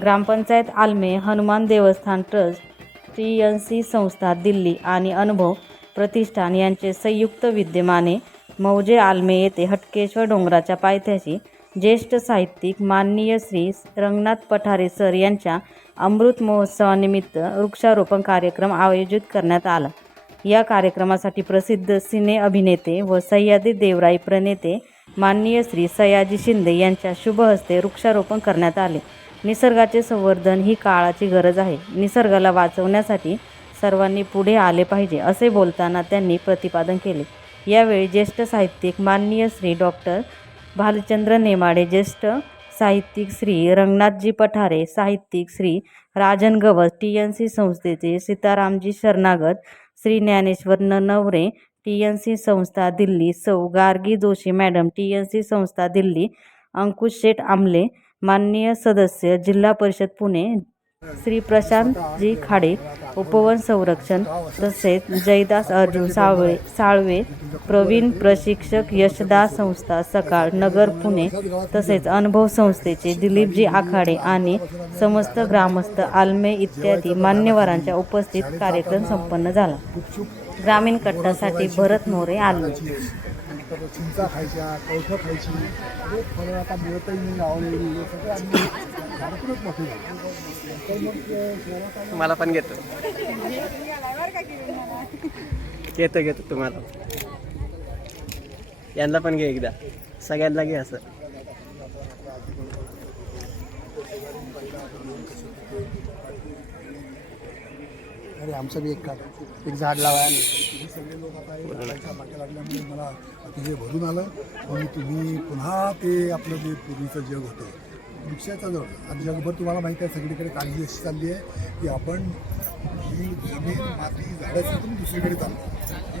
ग्रामपंचायत आलमे हनुमान देवस्थान trust T N C संस्था दिल्ली आणि अनुभव प्रतिष्ठान यांचे संयुक्त विद्यमाने मौजे आलमे येथे हटकेश्वर डोंगराच्या पायथ्याशी ज्येष्ठ साहित्यिक माननीय श्री रंगनाथ पठारे सर यांच्या अमृत महोत्सवानिमित्त वृक्षारोपण कार्यक्रम आयोजित करण्यात आला. या कार्यक्रमासाठी प्रसिद्ध सिने अभिनेते व सह्याद्री देवराई प्रणेते माननीय श्री सयाजी शिंदे यांच्या शुभ हस्ते वृक्षारोपण करण्यात आले. निसर्गाचे संवर्धन ही काळाची गरज आहे. निसर्गाला वाचवण्यासाठी सर्वांनी पुढे आले पाहिजे असे बोलताना त्यांनी प्रतिपादन केले. यावेळी ज्येष्ठ साहित्यिक माननीय श्री डॉक्टर भालचंद्र नेमाडे ज्येष्ठ साहित्यिक श्री रंगनाथजी पठारे साहित्यिक Shri Rajan Gavas T N C संस्थेचे Sitaramji Sharangat Shri Dnyaneshwar Navare T N C संस्था दिल्ली सौ Gargi Joshi madam T N C संस्था दिल्ली अंकुश शेठ आमले माननीय सदस्य जिल्हा परिषद पुणे श्री प्रशांतजी खाडे उपवन संरक्षण तसेच जयदास अर्जुन सावळे साळवे प्रवीण प्रशिक्षक यशदास संस्था सकाळ नगर पुणे तसेच अनुभव संस्थेचे दिलीपजी आखाडे आणि समस्त ग्रामस्थ आलमे इत्यादी मान्यवरांच्या उपस्थित कार्यक्रम संपन्न झाला. ग्रामीण कट्टासाठी भरत मोरे आलमे नंतर चिंचा खायच्या कवठं खायची फळं आता मिळतही नाही आवडलेली हे सगळं आम्ही झाडातूनच मोठे झालो. तर मग ते शहरात आलो मला पण घेतो. घेतो घेतो तुम्हाला. यांना पण घे एकदा. सगळ्यांना घे असं. अरे आमचं बी एक काम एक झाड लावा. सगळे लोक आता हे झाडाच्या लागल्यामुळे मला अतिशय भरून आलं. म्हणून तुम्ही पुन्हा ते आपलं जे पूर्वीचं जग होतं वृक्षाचं जग आणि जगभर तुम्हाला माहिती आहे सगळीकडे काळजी अशी चालली आहे की आपण ही जमीन माती झाडं सोडून दुसरीकडे चाललो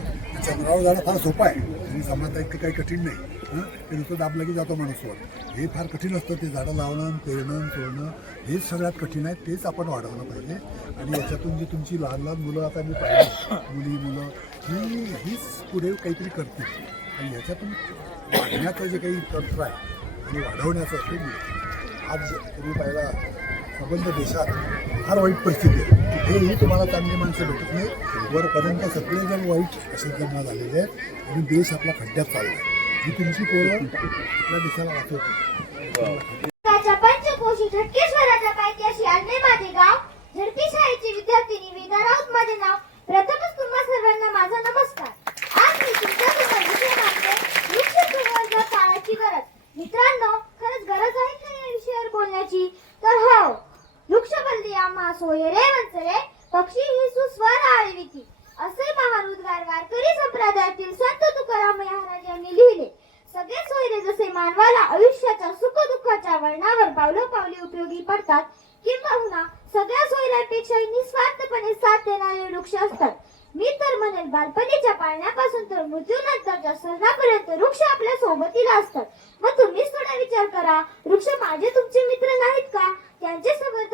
चंद्रावर जाणं फार सोपं आहे. आणि समजता इतकं काही कठीण नाही. हं? ते नुसतं दाबलं की जातो माणूसवर. हे फार कठीण असतं ते झाडं लावणं पेरणं तोडणं हेच सगळ्यात कठीण आहे तेच आपण वाढवलं पाहिजे. आणि याच्यातून जी तुमची लहान लहान मुलं आता मी पाहिजे मुली मुलं ही हीच पुढे काहीतरी करतील. आणि ह्याच्यातून वाढण्याचं जे काही तंत्र आहे आणि वाढवण्याचं ते आज तुम्ही पाहिला संबंध देशात. फार वाईट परिस्थिती आहे. हेही तुम्हाला चांगली माणसं भेटत नाही वरपर्यंत सगळेजण वाईट असे जन्म झालेले आहेत आणि देश आपला खड्ड्यात चालला आहे. ही तुमची पोरं आपल्या देशाला वाचवतात त्याच्या पंचकोशी झटकेश्वराच्या पायथ्याशी आणले माझे गाव झडपी शाळेची विद्यार्थिनी वेदा राऊत माझे नाव प्रथमच तुम्हा सर्वांना माझा नमस्कार आज मी तुमच्यासमोर विषय मांडते वृक्ष संवर्धन काळाची गरज मित्रांनो खरंच गरज आहे का या विषयावर बोलण्याची तर हो वृक्ष बल्ली आम्हा सोये रे पक्षी ही सुस्वर आळविती. असे महान वारकरी संप्रदायातील संत तुकाराम महाराज यांनी लिहिले. सगळे सोयरे जसे मानवाला आयुष्याच्या सुख दुःखाच्या वळणावर पावलं पावली उपयोगी पडतात किंबहुना सगळ्या सोयऱ्यापेक्षा निस्वार्थपणे साथ देणारे वृक्ष असतात. मी तर म्हणेल बालपणीच्या पाळण्यापासून तर मृत्यूनंतरच्या सरणापर्यंत वृक्ष आपल्या सोबतीला असतात. मग तुम्हीच थोडा विचार करा वृक्ष माझे तुमचे मित्र नाहीत का? त्यांचे सोबत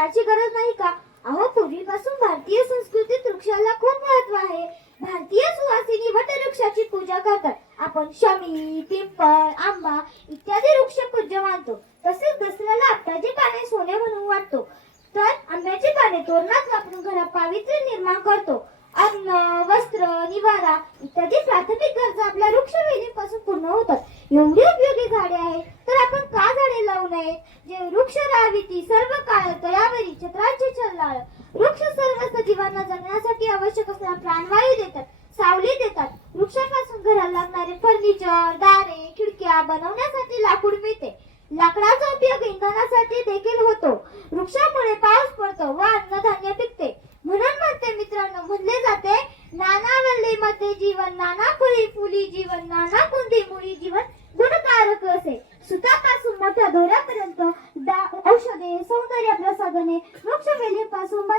काळाची गरज नाही का? अहो पूर्वीपासून भारतीय संस्कृतीत वृक्षाला खूप महत्त्व आहे. भारतीय सुवासिनी वटवृक्षाची पूजा करतात. आपण शमी पिंपळ आंबा इत्यादी वृक्ष पूज्य मानतो. तसेच दसऱ्याला आपटाची पाने सोने म्हणून वाटतो. तर आंब्याची पाने तोरणात वापरून घरात पावित्र्य निर्माण करतो अन्न वस्त्र निवारा इत्यादी प्राथमिक गरजा आपल्या वृक्षवेलीपासून पूर्ण होतात एवढी उपयोगी झाडे आहेत तर आपण का जे वृक्ष राहावी सर्व काळ तयावरी छत्राचे चल्लाळ वृक्ष सर्व सजीवांना जगण्यासाठी आवश्यक असणारा प्राणवायू देतात सावली देतात. वृक्षापासून घराला लागणारे फर्निचर दारे खिडक्या बनवण्यासाठी लाकूड मिळते.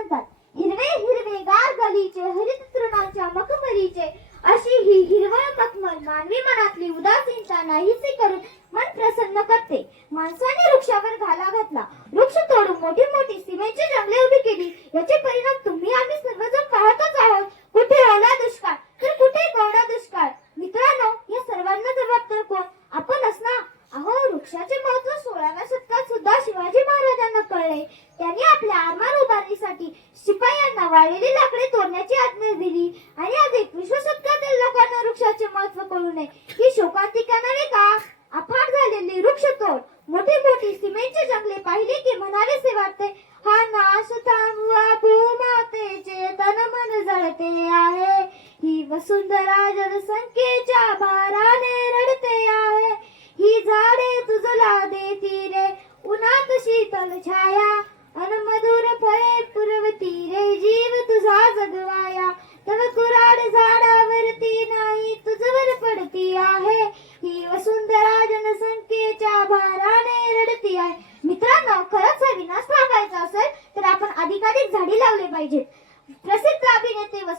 म्हणतात हिरवे हिरवे गार गलीचे हरित तृणांच्या मखमरीचे अशी ही हिरवळ मखमल मानवी मनातली उदासीनता नाहीसे करून मन प्रसन्न करते. माणसाने वृक्षावर घाला घातला. वृक्ष तोडून मोठी मोठी सिमेंटची जंगले उभी केली. याचे परिणाम तुम्ही आम्ही सर्वजण पाहतच आहोत. कुठे ओला दुष्काळ? तर कुठे कोरडा दुष्काळ? मित्रांनो या सर्वांना जबाबदार कोण? आपणच ना? अहो वृक्षाचे वाळलेली लाकडे तोडण्याची आज्ञा दिली. आणि आज एकविसव्या शतकातील लोकांना वृक्षाचे महत्त्व कळू नये. ही शोकांतिका नव्हे का? अफाट झालेली वृक्ष तोड. मोठी मोठी सिमेंटची जंगले पाहिली की म्हणावेसे वाटते हा नाश थांबवा भूमातेचे तन मन जळते आहे. ही वसुंधरा जनसंख्येच्या भाराने रडते आहे. ही झाडे तुझला देती रे उन्हात शीतल छाया. मन मधुर फळे पुरवती रे जीव तुझा जगवाया. तव कुराड झाडावर नाही तुझवर पडती आहे ही वसुंधरा जनसंख्येच्या भाराने रडती आहे मित्रांनो खरंच हा विनाश थांबायचा असेल तर आपण अधिकाधिक झाडी लावले पाहिजेत प्रसिद्ध अभिनेते व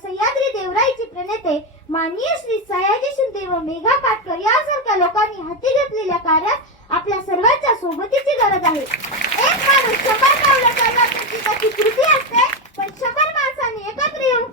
सह्याद्री प्रणेते माननीय श्री सयाजी शिंदे व मेघा पाटकर यासारख्या लोकांनी हाती घेतलेल्या कार्यात आपल्या सर्वांच्या सोबतीची गरज आहे. एक माणूस शंभर पावलं चालला त्याची कृती असते पण शंभर माणसांनी एकत्र येऊन